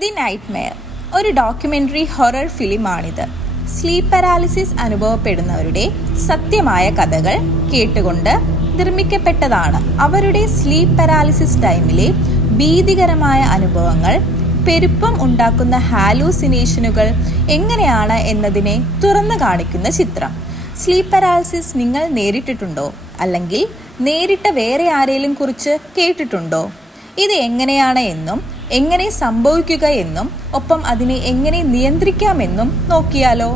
The nightmare ഒരു documentary horror ഫിലിമാണിത്. Sleep paralysis അനുഭവപ്പെടുന്നവരുടെ സത്യമായ കഥകൾ കേട്ടുകൊണ്ട് നിർമ്മിക്കപ്പെട്ടതാണ്. അവരുടെ സ്ലീപ്പ് പാരാലിസിസ് ടൈമിലെ ഭീതികരമായ അനുഭവങ്ങൾ, പെരുപ്പം ഉണ്ടാക്കുന്ന ഹാലൂസിനേഷനുകൾ എങ്ങനെയാണ് എന്നതിനെ തുറന്നു കാണിക്കുന്ന ചിത്രം. സ്ലീപ്പ് പാരാലിസിസ് നിങ്ങൾ നേരിട്ടിട്ടുണ്ടോ? അല്ലെങ്കിൽ നേരിട്ട വേറെ ആരെങ്കിലും കുറിച്ച് കേട്ടിട്ടുണ്ടോ? ഇത് എങ്ങനെയാണ് എന്നും എങ്ങനെ സംഭവിക്കുക എന്നും ഒപ്പം അതിനെ എങ്ങനെ നിയന്ത്രിക്കാമെന്നും നോക്കിയാലോ?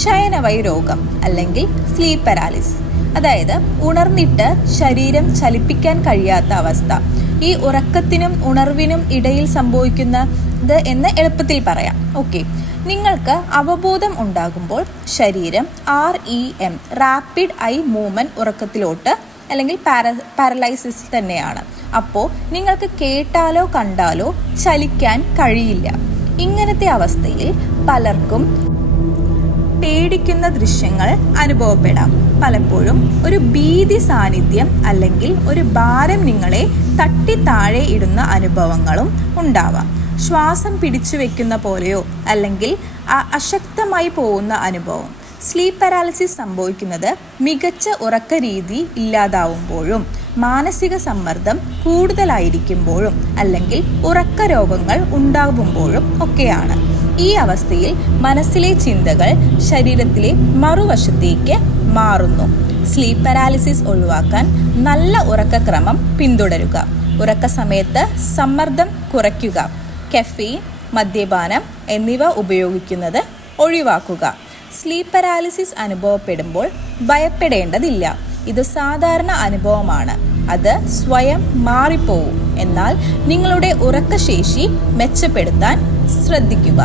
ശയനവൈ രോഗം അല്ലെങ്കിൽ സ്ലീപ്പ് പാരാലിസിസ്, അതായത് ഉണർന്നിട്ട് ശരീരം ചലിപ്പിക്കാൻ കഴിയാത്ത അവസ്ഥ. ഈ ഉറക്കത്തിനും ഉണർവിനും ഇടയിൽ സംഭവിക്കുന്നത് എന്ന് എളുപ്പത്തിൽ പറയാം. ഓക്കെ, നിങ്ങൾക്ക് അവബോധം ഉണ്ടാകുമ്പോൾ ശരീരം REM റാപ്പിഡ് ഐ മൂവ്മെന്റ് ഉറക്കത്തിലോട്ട് അല്ലെങ്കിൽ പാരലൈസിസ് തന്നെയാണ്. അപ്പോൾ നിങ്ങൾക്ക് കേട്ടാലോ കണ്ടാലോ ചലിക്കാൻ കഴിയില്ല. ഇങ്ങനത്തെ അവസ്ഥയിൽ പലർക്കും പേടിക്കുന്ന ദൃശ്യങ്ങൾ അനുഭവപ്പെടാം. പലപ്പോഴും ഒരു ഭീതി സാന്നിധ്യം അല്ലെങ്കിൽ ഒരു ഭാരം നിങ്ങളെ തട്ടി താഴെ ഇടുന്ന അനുഭവങ്ങളും ഉണ്ടാവാം. ശ്വാസം പിടിച്ചു വെക്കുന്ന പോലെയോ അല്ലെങ്കിൽ അശക്തമായി പോകുന്ന അനുഭവം. സ്ലീപ്പ് പാരാലിസിസ് സംഭവിക്കുന്നത് മികച്ച ഉറക്ക രീതി ഇല്ലാതാവുമ്പോഴും മാനസിക സമ്മർദ്ദം കൂടുതലായിരിക്കുമ്പോഴും അല്ലെങ്കിൽ ഉറക്ക രോഗങ്ങൾ ഉണ്ടാകുമ്പോഴും ഒക്കെയാണ്. ഈ അവസ്ഥയിൽ മനസ്സിലെ ചിന്തകൾ ശരീരത്തിലെ മറുവശത്തേക്ക് മാറുന്നു. സ്ലീപ്പ് പാരാലിസിസ് ഒഴിവാക്കാൻ നല്ല ഉറക്കക്രമം പിന്തുടരുക. ഉറക്ക സമയത്ത് സമ്മർദ്ദം കുറയ്ക്കുക. കഫീൻ, മദ്യപാനം എന്നിവ ഉപയോഗിക്കുന്നത് ഒഴിവാക്കുക. സ്ലീപ്പ് പാരാലിസിസ് അനുഭവപ്പെടുമ്പോൾ ഭയപ്പെടേണ്ടതില്ല. ഇത് സാധാരണ അനുഭവമാണ്. അത് സ്വയം മാറിപ്പോവും. എന്നാൽ നിങ്ങളുടെ ഉറക്കശേഷി മെച്ചപ്പെടുത്താൻ ശ്രദ്ധിക്കുക.